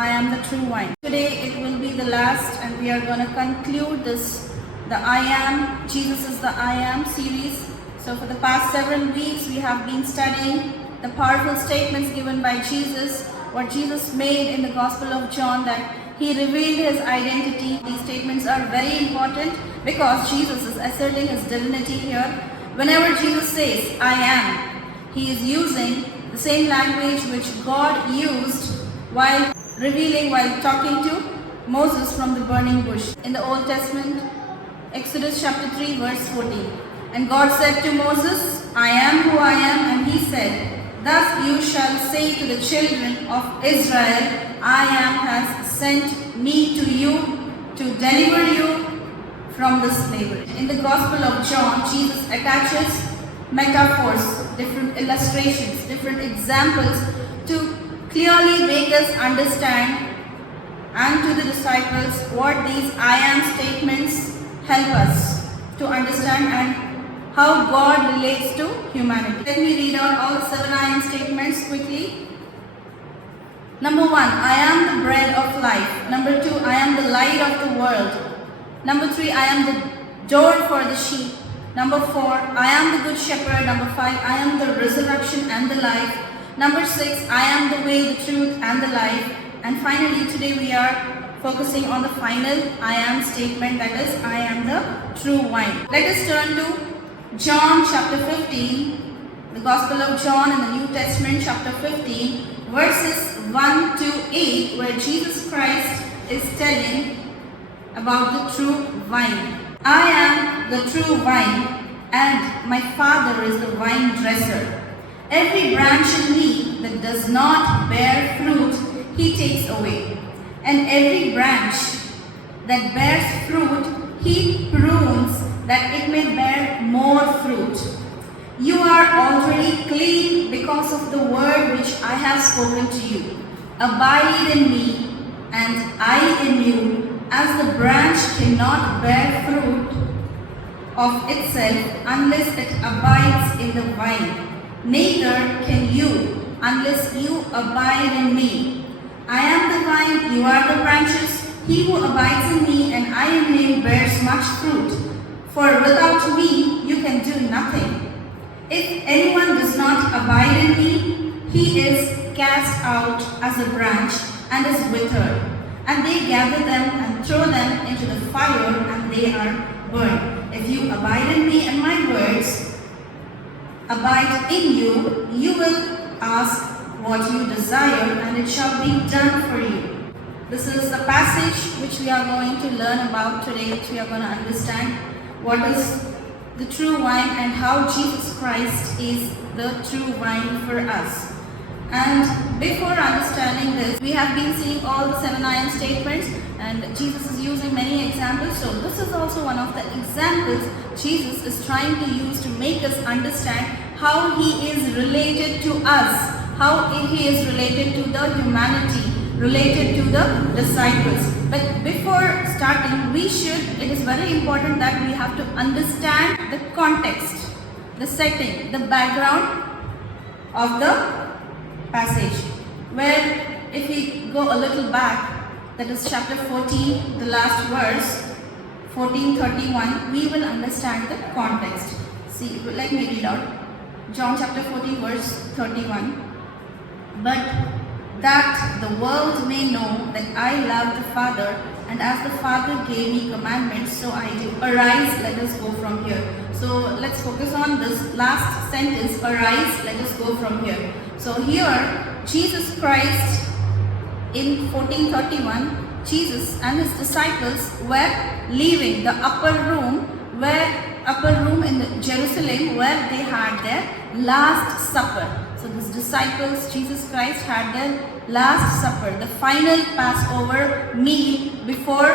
I am the true wine. Today it will be the last, and we are going to conclude this, the I am, Jesus is the I am series. So for the past several weeks we have been studying the powerful statements given by Jesus, what Jesus made in the Gospel of John, that he revealed his identity. These statements are very important because Jesus is asserting his divinity here. Whenever Jesus says, I am, he is using the same language which God used while talking to Moses from the burning bush. In the Old Testament, Exodus chapter 3 verse 14. And God said to Moses, I am who I am, and he said, thus you shall say to the children of Israel, I am has sent me to you to deliver you from this slavery. In the Gospel of John, Jesus attaches metaphors, different illustrations, different examples to clearly make us understand, and to the disciples what these I am statements help us to understand and how God relates to humanity. Let me read out all the 7 I am statements quickly. Number 1, I am the bread of life. Number 2, I am the light of the world. Number 3, I am the door for the sheep. Number 4, I am the good shepherd. Number 5, I am the resurrection and the life. Number 6, I am the way, the truth and the life. And finally, today we are focusing on the final I am statement, that is, I am the true wine. Let us turn to John chapter 15, the Gospel of John in the New Testament, chapter 15, verses 1 to 8, where Jesus Christ is telling about the true vine. I am the true vine, and my Father is the vine dresser. Every branch in me that does not bear fruit, he takes away. And every branch that bears fruit, he prunes that it may bear more fruit. You are already clean because of the word which I have spoken to you. Abide in me, and I in you, as the branch cannot bear fruit of itself unless it abides in the vine. Neither can you unless you abide in me. I am the vine, you are the branches. He who abides in me and I in him bears much fruit. For without me you can do nothing. If anyone does not abide in me, he is cast out as a branch and is withered. And they gather them and throw them into the fire, and they are burned. If you abide in me and my words abide in you, you will ask what you desire, and it shall be done for you. This is the passage which we are going to learn about today, which we are going to understand what is the true wine and how Jesus Christ is the true wine for us. And before understanding this, we have been seeing all the 7 I am statements, and Jesus is using many examples. So this is also one of the examples Jesus is trying to use to make us understand how he is related to us, how he is related to the humanity, related to the disciples. But before starting, it is very important that we have to understand the context, the setting, the background of the passage. Where if we go a little back, that is chapter 14, the last verse, 14:31, we will understand the context. See, let me read out. John chapter 14 verse 31. But that the world may know that I love the Father, and as the Father gave me commandments, so I do. Arise, let us go from here. So let's focus on this last sentence, arise, let us go from here. So here, Jesus Christ, in 14:31, Jesus and his disciples were leaving the upper room in Jerusalem, where they had their last supper. So these disciples, Jesus Christ had their last supper, the final Passover meal before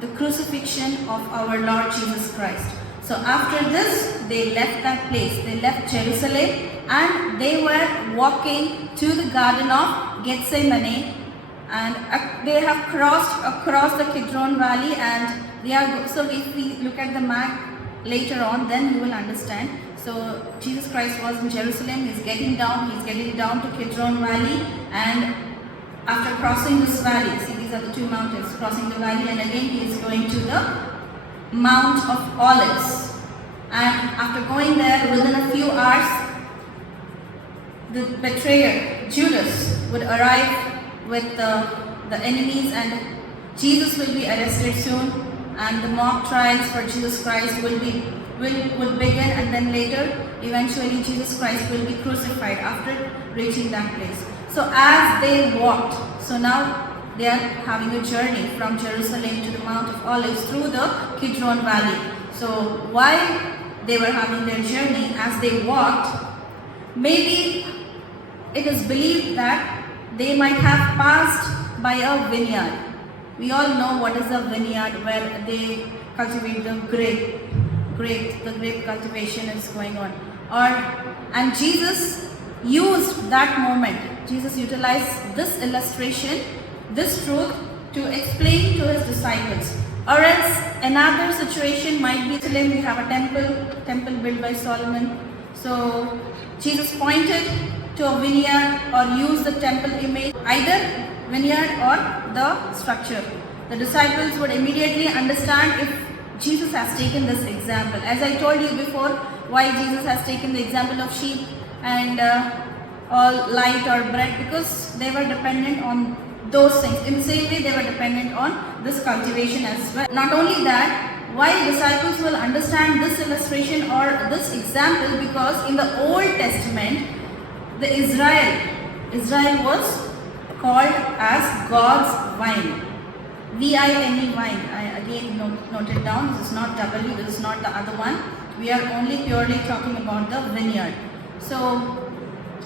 the crucifixion of our Lord Jesus Christ. So after this, they left that place. They left Jerusalem and they were walking to the Garden of Gethsemane, and they have crossed across the Kidron Valley, and so if we look at the map later on, then you will understand. So Jesus Christ was in Jerusalem, he's getting down to Kidron Valley, and after crossing this valley, see these are the two mountains, crossing the valley, and again he is going to the Mount of Olives. And after going there, within a few hours, the betrayer, Judas, would arrive with the enemies, and Jesus will be arrested soon, and the mock trials for Jesus Christ would begin, and then later, eventually Jesus Christ will be crucified after reaching that place. So as they walked, so now they are having a journey from Jerusalem to the Mount of Olives through the Kidron Valley. So while they were having their journey, as they walked, maybe it is believed that they might have passed by a vineyard. We all know what is a vineyard, where they cultivate the grape. The grape cultivation is going on. And Jesus used that moment. Jesus utilized this illustration, this truth, to explain to his disciples. Or else another situation might be, we have a temple built by Solomon. So Jesus pointed to a vineyard or used the temple image, either vineyard or the structure. The disciples would immediately understand if Jesus has taken this example. As I told you before, why Jesus has taken the example of sheep and all light or bread, because they were dependent on those things. In the same way, they were dependent on this cultivation as well. Not only that, why disciples will understand this illustration or this example, because in the Old Testament, the Israel was called as God's vine. V-I-N-E, vine. I again note it down. This is not W, this is not the other one. We are only purely talking about the vineyard. So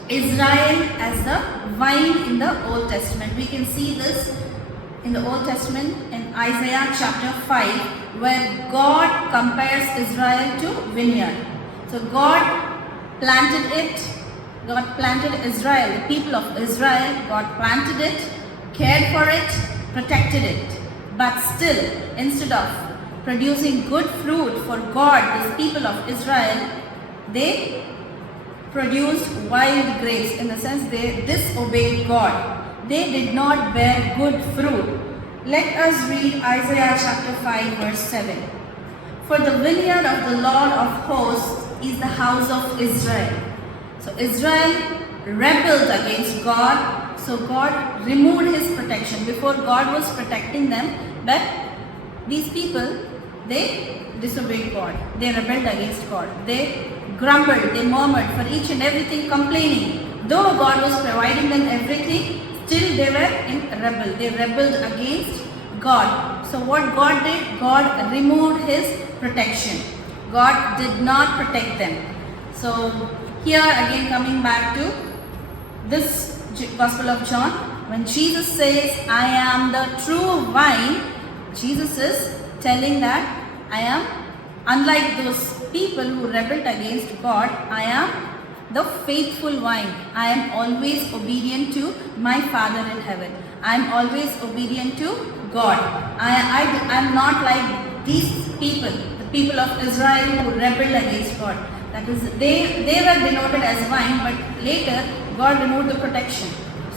Israel as the vine in the Old Testament. We can see this in the Old Testament in Isaiah chapter 5, where God compares Israel to vineyard. So God planted it. God planted Israel, the people of Israel. God planted it, cared for it, protected it. But still, instead of producing good fruit for God, the people of Israel, they produced wild grapes. In the sense, they disobeyed God. They did not bear good fruit. Let us read Isaiah chapter 5 verse 7. For the vineyard of the Lord of hosts is the house of Israel. So Israel rebelled against God. So God removed his protection. Before, God was protecting them, but these people, they disobeyed God. They rebelled against God. They grumbled, they murmured for each and everything, complaining. Though God was providing them everything, still they were in rebel. They rebelled against God. So what God did? God removed his protection. God did not protect them. So here again, coming back to this Gospel of John, when Jesus says, I am the true vine, Jesus is telling that I am, unlike those people who rebelled against God, I am the faithful vine. I am always obedient to my Father in heaven. I am always obedient to God. I am not like these people, the people of Israel who rebelled against God. That is, they were denoted as vine, but later God removed the protection.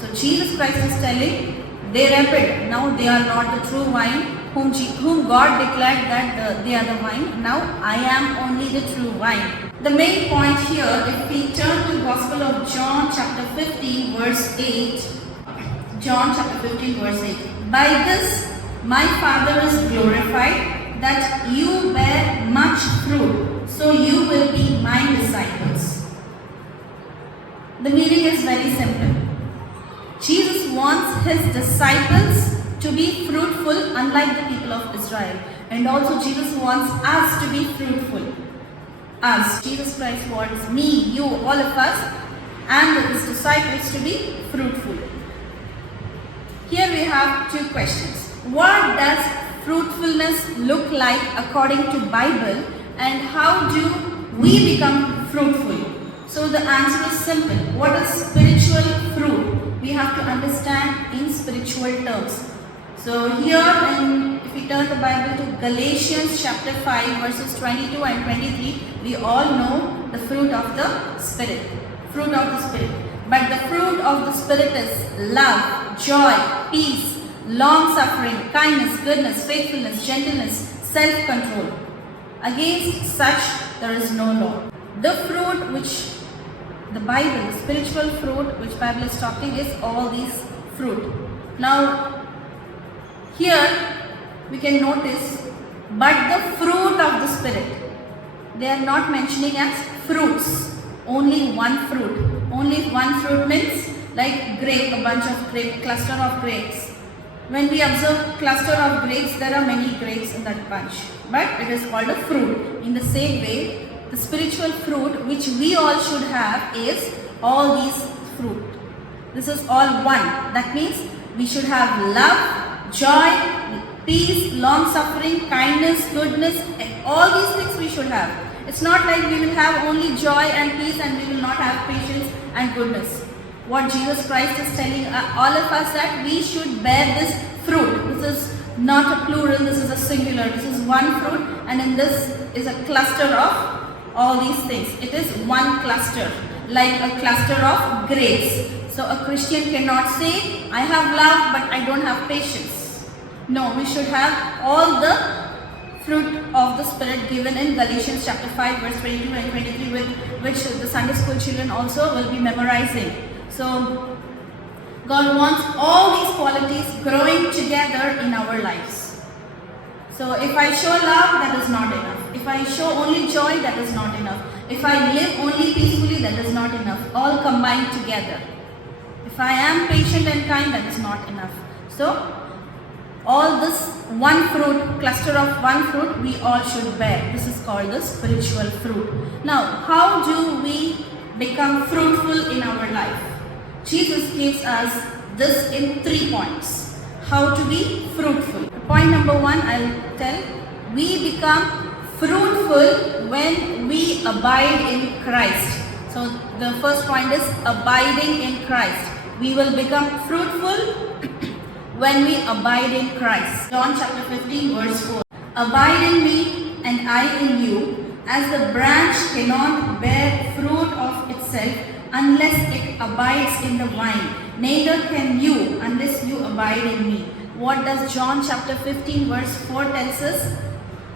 So Jesus Christ is telling, they rebelled. Now they are not the true vine, whom God declared that they are the vine. Now I am only the true vine. The main point here, if we turn to Gospel of John chapter 15 verse 8, John chapter 15 verse 8. By this my Father is glorified, that you bear much fruit, so you will be my disciples. The meaning is very simple. Jesus wants his disciples to be fruitful, unlike the people of Israel. And also Jesus wants us to be fruitful. Us. Jesus Christ wants me, you, all of us, and his disciples to be fruitful. Here we have two questions. What does fruitfulness look like according to Bible, and how do we become fruitful? So the answer is simple. What is spiritual fruit? We have to understand in spiritual terms. So here, if we turn the Bible to Galatians chapter 5 verses 22 and 23, we all know the fruit of the Spirit. Fruit of the Spirit. But the fruit of the Spirit is love, joy, peace, long-suffering, kindness, goodness, faithfulness, gentleness, self-control. Against such there is no law. The fruit which the Bible, the spiritual fruit which Bible is talking is all these fruit. Now, here we can notice, but the fruit of the Spirit. They are not mentioning as fruits. Only one fruit. Only one fruit means like grape, a bunch of grape, cluster of grapes. When we observe cluster of grapes, there are many grapes in that bunch. But it is called a fruit. In the same way, the spiritual fruit which we all should have is all these fruit. This is all one. That means we should have love, joy, peace, long-suffering, kindness, goodness, all these things we should have. It's not like we will have only joy and peace and we will not have patience and goodness. What Jesus Christ is telling all of us that we should bear this fruit. This is not a plural, this is a singular. This is one fruit and in this is a cluster of all these things. It is one cluster, like a cluster of grapes. So a Christian cannot say, I have love but I don't have patience. No, we should have all the fruit of the Spirit given in Galatians chapter 5 verse 22 and 23, with which the Sunday school children also will be memorizing. So God wants all these qualities growing together in our lives. So if I show love, that is not enough. If I show only joy, that is not enough. If I live only peacefully, that is not enough. All combined together. If I am patient and kind, that is not enough. So all this one fruit, cluster of one fruit, we all should bear. This is called the spiritual fruit. Now, how do we become fruitful in our life? Jesus gives us this in 3 points. How to be fruitful. Point number 1, I'll tell. We become fruitful when we abide in Christ. So the first point is abiding in Christ. We will become fruitful when we abide in Christ. John chapter 15 verse 4. Abide in me and I in you, as the branch cannot bear fruit of itself unless it abides in the vine, neither can you unless you abide in me. What does John chapter 15 verse 4 tells us?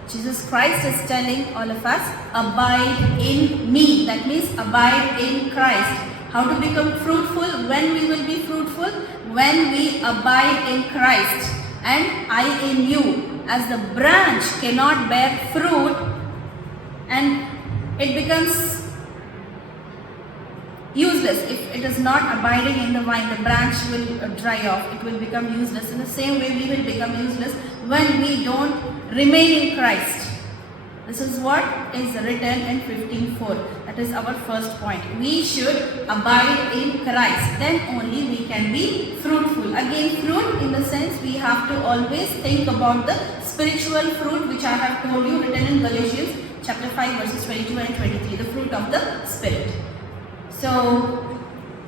Jesus Christ is telling all of us, abide in me. That means abide in Christ. How to become fruitful? When we will be fruitful? When we abide in Christ and I in you. As the branch cannot bear fruit and it becomes useless. If it is not abiding in the vine, the branch will dry off. It will become useless. In the same way, we will become useless when we don't remain in Christ. This is what is written in 15:4. That is our first point. We should abide in Christ. Then only we can be fruitful. Again, fruit in the sense we have to always think about the spiritual fruit which I have told you, written in Galatians chapter 5 verses 22 and 23. The fruit of the Spirit. So,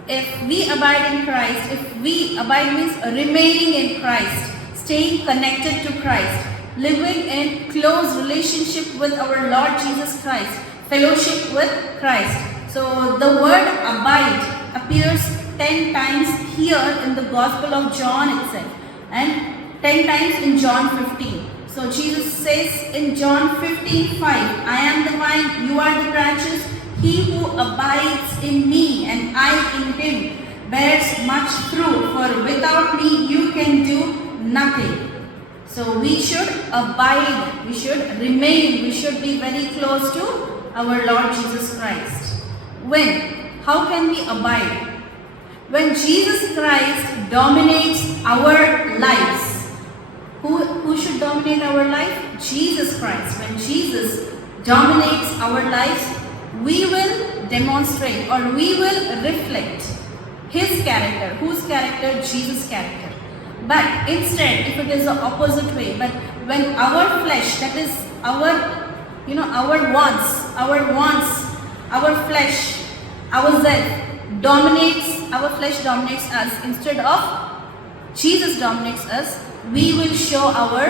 if we abide in Christ, if we abide means remaining in Christ, staying connected to Christ, living in close relationship with our Lord Jesus Christ, fellowship with Christ. So the word abide appears 10 times here in the Gospel of John itself and 10 times in John 15. So Jesus says in John 15:5, I am the vine, you are the branches. He who abides in me and I in him bears much fruit, for without me you can do nothing. So we should abide, we should remain, we should be very close to our Lord Jesus Christ. When? How can we abide? When Jesus Christ dominates our lives. Who should dominate our life? Jesus Christ. When Jesus dominates our lives, we will demonstrate or we will reflect His character. Whose character? Jesus' character. But instead, if it is the opposite way, but when our flesh, that is our wants, our flesh, ourself dominates, our flesh dominates us, instead of Jesus dominates us, we will show our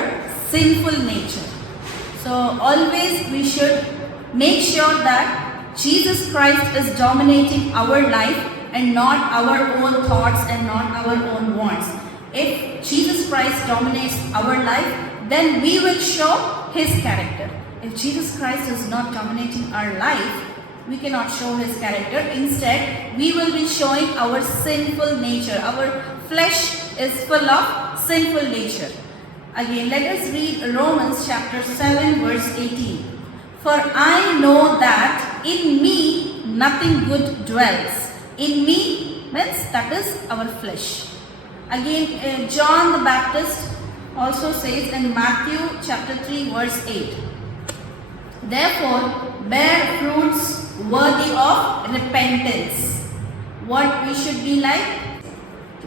sinful nature. So always we should make sure that Jesus Christ is dominating our life and not our own thoughts and not our own wants. If Jesus Christ dominates our life, then we will show His character. If Jesus Christ is not dominating our life, we cannot show His character. Instead, we will be showing our sinful nature. Our flesh is full of sinful nature. Again, let us read Romans chapter 7 verse 18. For I know that in me nothing good dwells. In me means that is our flesh. Again, John the Baptist also says in Matthew chapter 3 verse 8. Therefore, bear fruits worthy of repentance. What we should be like?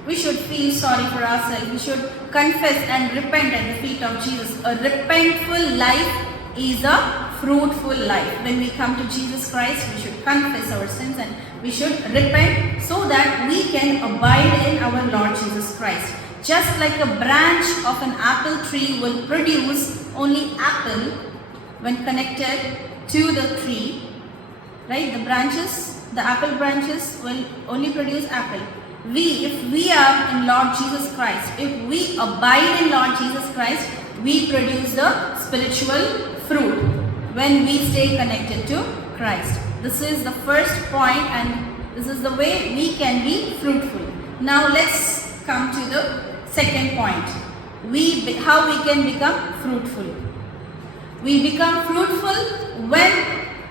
We should feel sorry for ourselves. We should confess and repent at the feet of Jesus. A repentful life is a fruitful life. When we come to Jesus Christ, we should confess our sins and we should repent so that we can abide in our Lord Jesus Christ. Just like a branch of an apple tree will produce only apple when connected to the tree, right? The apple branches will only produce apple. If we are in Lord Jesus Christ, if we abide in Lord Jesus Christ, we produce the spiritual fruit when we stay connected to Christ. This is the first point and this is the way we can be fruitful. Now let's come to the second point. How we can become fruitful. We become fruitful when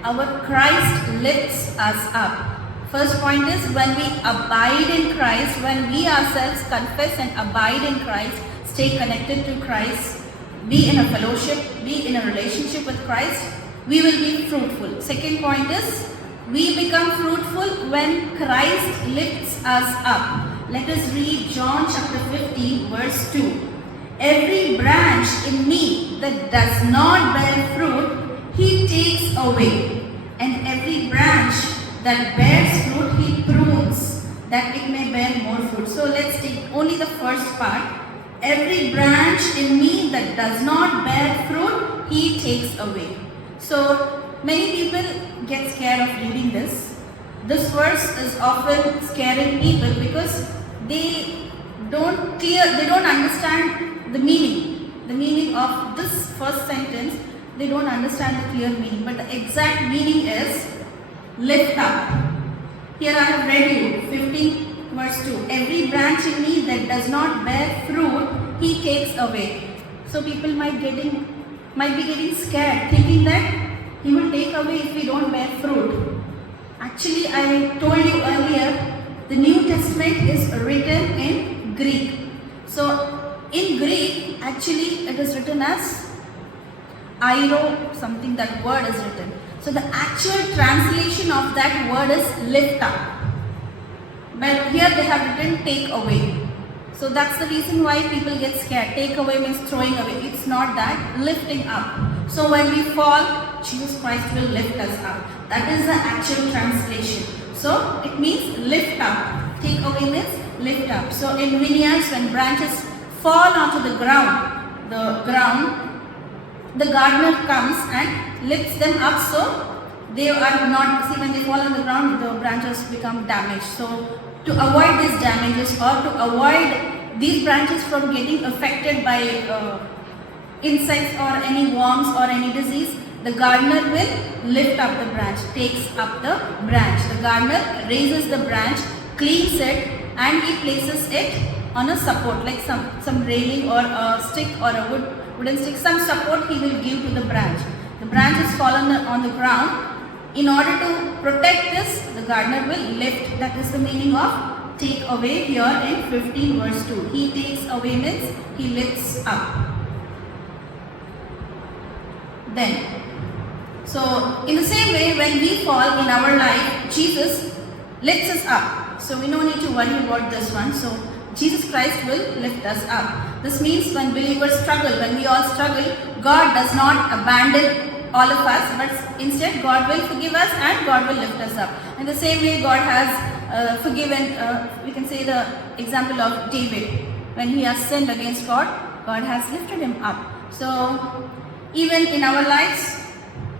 our Christ lifts us up. First point is when we abide in Christ, when we ourselves confess and abide in Christ, stay connected to Christ, be in a fellowship, be in a relationship with Christ, we will be fruitful. Second point is we become fruitful when Christ lifts us up. Let us read John chapter 15 verse 2. Every branch in me that does not bear fruit, He takes away. And every branch that bears fruit, He prunes, that it may bear more fruit. So let's take only the first part. Every branch in me that does not bear fruit, He takes away. So many people get scared of reading this. This verse is often scaring people because they don't understand the meaning of this first sentence. They don't understand the clear meaning, but the exact meaning is lift up. Here I have read you 15 verse 2. Every branch in me that does not bear fruit, He takes away. So people might be getting scared, thinking that He will take away if we don't bear fruit. Actually, I told you earlier, the New Testament is written in Greek. So in Greek, actually it is written as airo, something, that word is written. So the actual translation of that word is lift up. But here they have written take away. So that's the reason why people get scared. Take away means throwing away. It's not that, lifting up. So when we fall, Jesus Christ will lift us up. That is the actual translation. So it means lift up. Take away means lift up. So in vineyards, when branches fall onto the ground, the gardener comes and lifts them up so they are not, see, when they fall on the ground, the branches become damaged. So to avoid these damages or to avoid these branches from getting affected by insects or any worms or any disease, the gardener will lift up the branch, takes up the branch. The gardener raises the branch, cleans it, and he places it on a support, like some railing or a stick or a wooden stick, some support he will give to the branch. The branch is fallen on the ground. In order to protect this, the gardener will lift. That is the meaning of take away here in 15 verse 2. He takes away means He lifts up. Then, so in the same way, when we fall in our life, Jesus lifts us up. So we don't need to worry about this one. So Jesus Christ will lift us up. This means when believers struggle, when we all struggle, God does not abandon all of us, but instead God will forgive us and God will lift us up. In the same way, God has forgiven, we can say the example of David. When he has sinned against God, God has lifted him up. So even in our lives,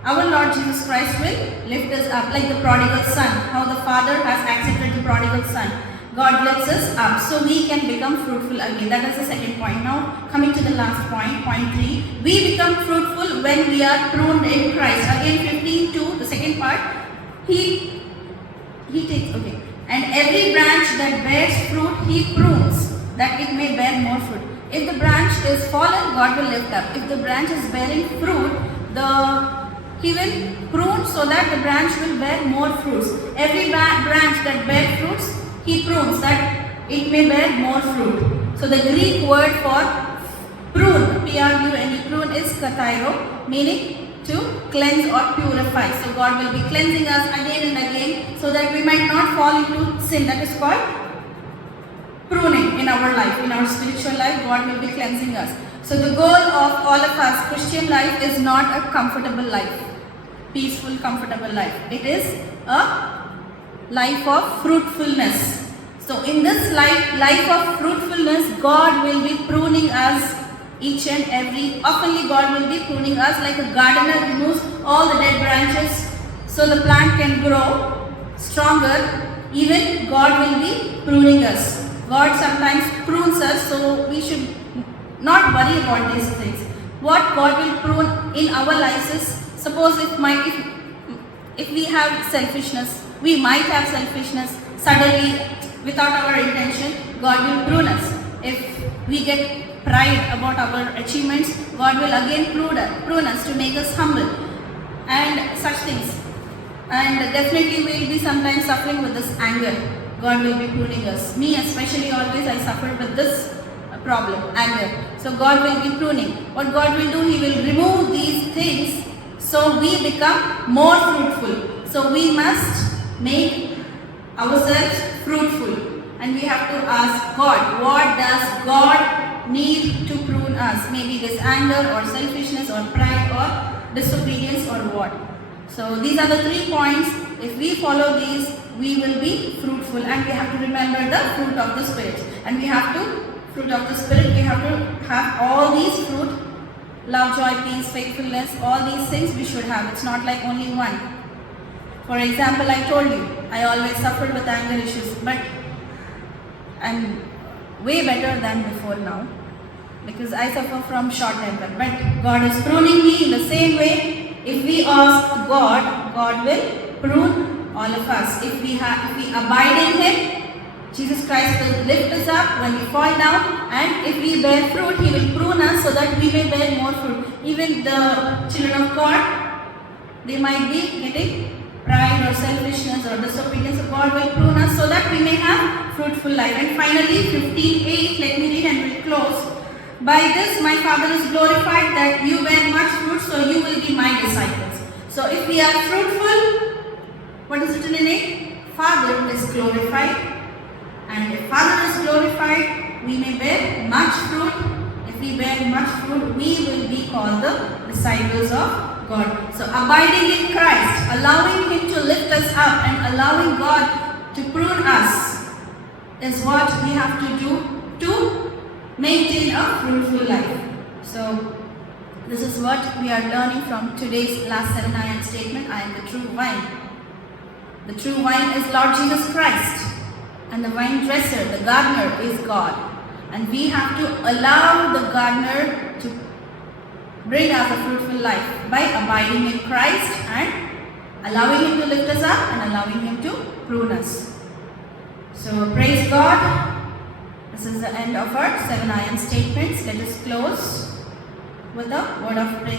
our Lord Jesus Christ will lift us up like the prodigal son. How the father has accepted the prodigal son. God lifts us up so we can become fruitful again. That is the second point. Now coming to the last point, point 3. We become fruitful when we are pruned in Christ. Again 15:2, the second part. He takes, okay. And every branch that bears fruit, he prunes, that it may bear more fruit. If the branch is fallen, God will lift up. If the branch is bearing fruit, he will prune so that the branch will bear more fruits. Every branch that bears fruits, he prunes that it may bear more fruit. So the Greek word for prune, P-R-U-N-E, prune is katairo, meaning to cleanse or purify. So God will be cleansing us again and again so that we might not fall into sin. That is called pruning in our life, in our spiritual life. God will be cleansing us. So the goal of all of us, Christian life, is not a comfortable life, peaceful, comfortable life. It is a life of fruitfulness. So in this life of fruitfulness, God will be pruning us each and every, oftenly God will be pruning us like a gardener removes all the dead branches so the plant can grow stronger. Even God will be pruning us. God sometimes prunes us, so we should not worry about these things. What God will prune in our lives is, suppose if we have selfishness, we might have selfishness suddenly without our intention, God will prune us. If we get pride about our achievements, God will again prune us to make us humble and such things. And definitely we will be sometimes suffering with this anger. God will be pruning us. Me especially, always I suffer with this problem, anger. So God will be pruning. What God will do, He will remove these things so we become more fruitful. So we must make ourselves fruitful. And we have to ask God, what does God need to prune us? Maybe it is anger or selfishness or pride or disobedience or what. So these are the 3 points. If we follow these, we will be fruitful. And we have to remember the fruit of the Spirit. And we have to, fruit of the Spirit, we have to have all these fruit. Love, joy, peace, faithfulness, all these things we should have. It's not like only one. For example, I told you, I always suffered with anger issues. But I'm way better than before now. Because I suffer from short temper. But God is pruning me in the same way. If we ask God, God will prune all of us. If we abide in Him, Jesus Christ will lift us up when we fall down. And if we bear fruit, He will prune us so that we may bear more fruit. Even the children of God, they might be getting pride or selfishness or disobedience. So God will prune us so that we may have fruitful life. And finally, 15:8, let me read and we'll close. By this my Father is glorified, that you bear much fruit, so you will be my disciples. So if we are fruitful, what is written in it? Father is glorified. And if Father is glorified, we may bear much fruit. If we bear much fruit, we will be called the disciples of God. So abiding in Christ, allowing Him to lift us up and allowing God to prune us is what we have to do to maintain a fruitful life. So this is what we are learning from today's last 7 I am statement. I am the true vine. The true vine is Lord Jesus Christ. And the vine dresser, the gardener, is God. And we have to allow the gardener to bring us a fruitful life by abiding in Christ and allowing Him to lift us up and allowing Him to prune us. So praise God. This is the end of our 7 I am statements. Let us close with a word of prayer.